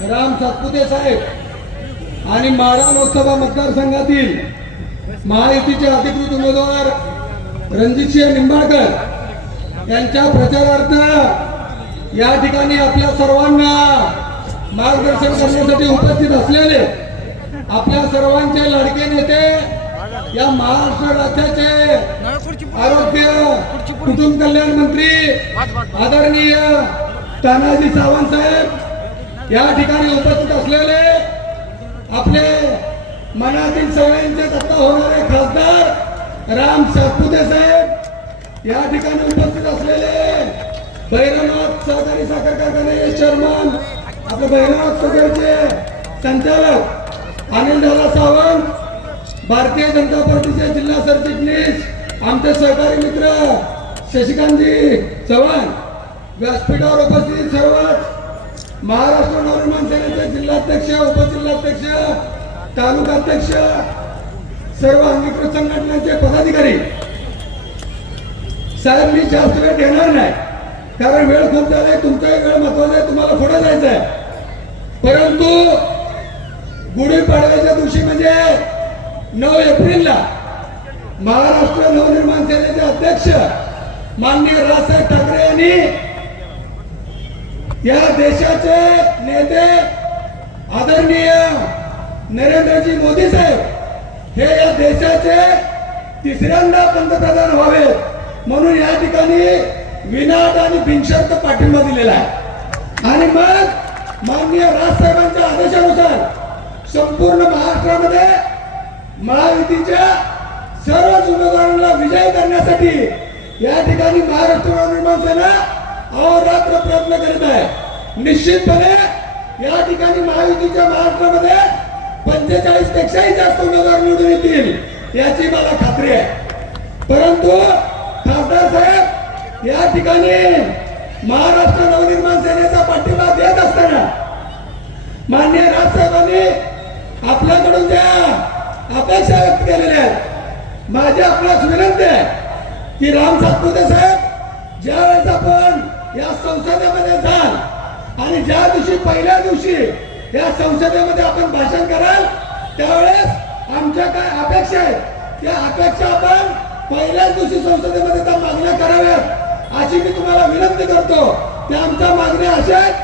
राम सातपुते साहेब आणि माळा लोकसभा मतदारसंघातील महायुतीचे अधिकृत उमेदवार रणजितसिंह निंबाळकर यांच्या प्रचारार्थ या ठिकाणी आपल्या सर्वांना मार्गदर्शन करण्यासाठी उपस्थित असलेले आपल्या सर्वांचे लाडके नेते या महाराष्ट्र राज्याचे आरोग्य कुटुंब कल्याण मंत्री आदरणीय तानाजी सावंत साहेब या ठिकाणी उपस्थित असलेले आपले मनातील सगळ्यांचे आता होणारे खासदार राम सातपुते साहेब या ठिकाणी उपस्थित असलेले भैरवनाथ सहकारी साखर कारखान्याचे चेअरमन आपले भैरवनाथ साखरचे संचालक अनिल दादा सावंत भारतीय जनता पार्टीचे जिल्हा सरचिटणीस आमचे सहकारी मित्र शशिकांतजी चव्हाण व्यासपीठावर उपस्थित सर्व महाराष्ट्र नवनिर्माण सेनेचे जिल्हाध्यक्ष उपजिल्हाध्यक्ष तालुकाध्यक्ष सर्व अंगीकृत संघटनांचे पदाधिकारी. साहेब मी जास्त वेळ देणार नाही. कारण वेळ खूप झालाय तुमचाही वेळ महत्त्वाचा आहे तुम्हाला पुढे जायचं आहे परंतु गुढीपाडव्याच्या दिवशी म्हणजे नऊ एप्रिलला महाराष्ट्र नवनिर्माण सेनेचे अध्यक्ष माननीय राजसाहेब ठाकरे यांनी या देशाचे नेते आदरणीय नरेंद्रजी मोदी साहेब हे या देशाचे तिसऱ्यांदा पंतप्रधान व्हावे म्हणून या ठिकाणी विनाट आणि बिनशर्त पाठिंबा दिलेला आहे. आणि मग माननीय राजसाहेबांच्या आदेशानुसार संपूर्ण महाराष्ट्रामध्ये महायुतीच्या सर्वच उमेदवारांना विजय करण्यासाठी या ठिकाणी महाराष्ट्र नवनिर्माण सेना अहोरात्र प्रयत्न करीत आहे. निश्चितपणे या ठिकाणी महायुतीच्या महाराष्ट्रामध्ये पंचेचाळीस पेक्षाही जास्त उमेदवार निवडून येतील याची मला खात्री आहे. परंतु खासदार साहेब या ठिकाणी महाराष्ट्र नवनिर्माण सेनेचा पाठिंबा देत असताना माननीय राजसाहेबांनी आपल्याकडून ज्या अपेक्षा व्यक्त केलेल्या आहेत माझी आपल्यास विनंती आहे की राम सातपुते साहेब ज्यावेळेस आपण या संसदेमध्ये जाल. आणि ज्या दिवशी पहिल्या दिवशी या संसदेमध्ये आपण भाषण कराल त्यावेळेस आमच्या काय अपेक्षा आहेत? त्या अपेक्षा आपण पहिल्याच दिवशी संसदेमध्ये त्या मागण्या कराव्यात अशी मी तुम्हाला विनंती करतो. त्या आमच्या मागण्या अशा आहेत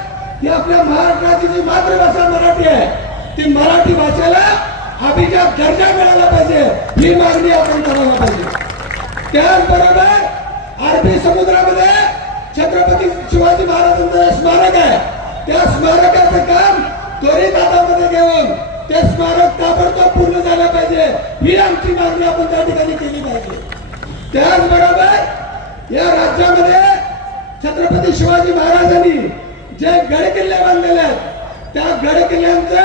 की आपल्या महाराष्ट्राची जी मातृभाषा मराठी आहे ती मराठी भाषेला अभिजात दर्जा मिळाला पाहिजे. ही मागणी आपण करायला पाहिजे. त्याचबरोबर अरबी समुद्रामध्ये छत्रपती शिवाजी महाराजांचं स्मारक आहे. त्या स्मारकाचं काम त्वरित हातामध्ये घेऊन ते स्मारक ताबडतोब पूर्ण झालं पाहिजे. ही आमची मागणी आपण त्या ठिकाणी केली पाहिजे. त्याचबरोबर या राज्यामध्ये छत्रपती शिवाजी महाराजांनी जे गड किल्ले बांधलेले आहेत त्या गड किल्ल्यांचं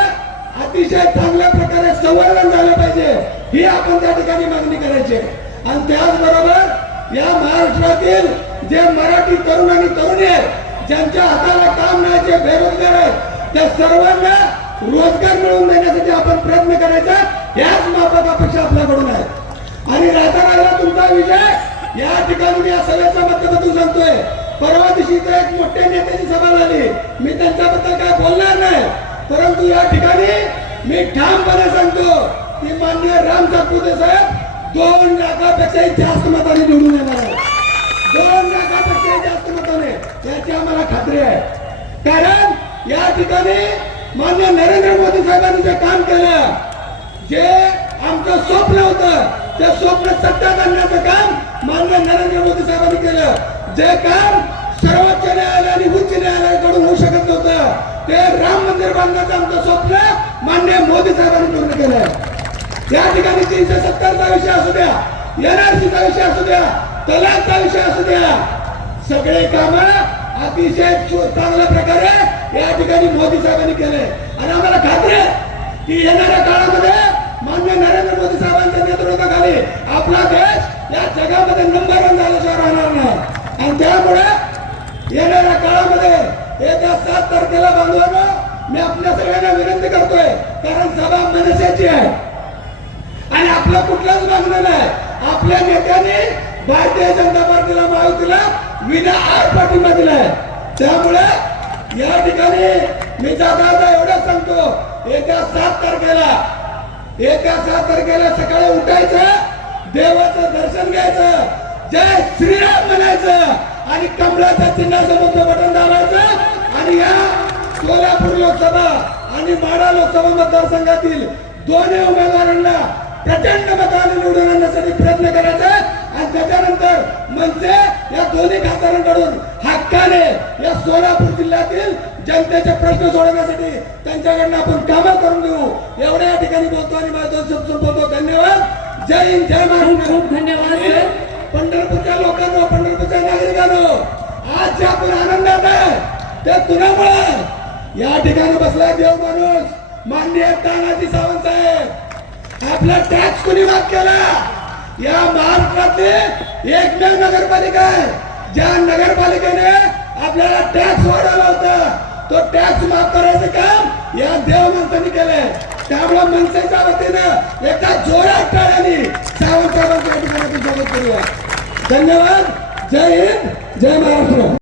अतिशय चांगल्या प्रकारे संवर्धन झालं पाहिजे. ही आपण त्या ठिकाणी मागणी करायची आणि त्याचबरोबर या महाराष्ट्रातील जे मराठी तरुण आणि तरुणी आहेत ज्यांच्या हाताला काम नाही जे बेरोजगार आहेत त्या सर्वांना रोजगार मिळवून देण्यासाठी आपण प्रयत्न करायचा याच माफक अपेक्षा आपल्याकडून आहे. आणि राहता राहिला तुमचा विजय या ठिकाणी मी या सगळ्याच्या माध्यमातून सांगतोय. परवा दिवशी इथे एक मोठ्या नेत्याची सभा झाली. मी त्यांच्याबद्दल काय बोलणार नाही. परंतु या ठिकाणी मी ठामपणे सांगतो की माननीय राम सातपुते साहेब दोन लाखापेक्षाही जास्त मत निवडून येणार आहे दोन लाखापेक्षाही जास्त मताने याची आम्हाला खात्री आहे. कारण या ठिकाणी मान्य नरेंद्र मोदी साहेबांनी जे काम केलं जे आमचं स्वप्न होतं ते स्वप्न सत्यात आणण्याचं काम मान्य नरेंद्र मोदी साहेबांनी केलं. जे काम सर्वोच्च न्यायालय आणि उच्च न्यायालयाकडून होऊ शकत नव्हतं ते राम मंदिर बांधण्याचं आमचं स्वप्न मान्य मोदी साहेबांनी पूर्ण केलं या ठिकाणी तीनशे सत्तरचा विषय असू द्या एनआरसीचा विषय असू द्या तलाकचा विषय असू द्या सगळे काम अतिशय चांगल्या प्रकारे या ठिकाणी मोदी साहेबांनी केले आणि आम्हाला खात्री आहे की येणाऱ्या काळामध्ये मान्य नरेंद्र मोदी साहेबांच्या नेतृत्वाखाली आपला देश या जगामध्ये नंबर वन झाल्याशिवाय राहणार नाही. आणि त्यामुळे येणाऱ्या काळामध्ये येत्या सात तारखेला बांधवांना मी आपल्या सगळ्यांना विनंती करतोय कारण सभा मनसेची आहे. आणि आपलं कुठलंच मागणं नाही. आपल्या नेत्यांनी भारतीय जनता पार्टीला महायुतीला विना आर पाठिंबा दिलाय त्यामुळे या ठिकाणी मी जाता एवढं सात तारखेला येत्या सात तारखेला सकाळी उठायचं देवाचं दर्शन घ्यायचं जय श्रीराम म्हणायचं आणि कमळाच्या चिन्हासमोरचं बटन दाबायचं आणि या सोलापूर लोकसभा आणि माडा लोकसभा मतदारसंघातील दोन्ही उमेदवारांना प्रचंड मताने निवडून आणण्यासाठी प्रयत्न करायचा. त्याच्यानंतर म्हणजे या दोन्ही खासदारांकडून हक्काने या सोलापूर जिल्ह्यातील जनतेचे प्रश्न सोडवण्यासाठी त्यांच्याकडनं आपण कामं करून घेऊ. एवढ्या या ठिकाणी बोलतो आणि माझे दोन शब्द संपवतो. धन्यवाद. जय हिंद जय महाराष्ट्र. खूप धन्यवाद पंढरपूरच्या लोकांनो पंढरपूरच्या नागरिकांनो आज जे आपण आनंदात आहे ते कुणामुळे या ठिकाणी बसलाय देव माणूस. माननीय तानाजी सावंत साहेब आपला टॅक्स कुणी माफ केला? या महाराष्ट्रातली एकमेव नगरपालिका आहे. ज्या नगरपालिकेने आपल्याला टॅक्स वाढवला होता तो टॅक्स माफ करायचं काम या देव माणसांनी केलंय. त्यामुळे मनसेच्या वतीनं एका जोरात टाळ्याने सावंत साहेबांच्या ठिकाणी स्वागत करूया. धन्यवाद. जय हिंद. जय महाराष्ट्र.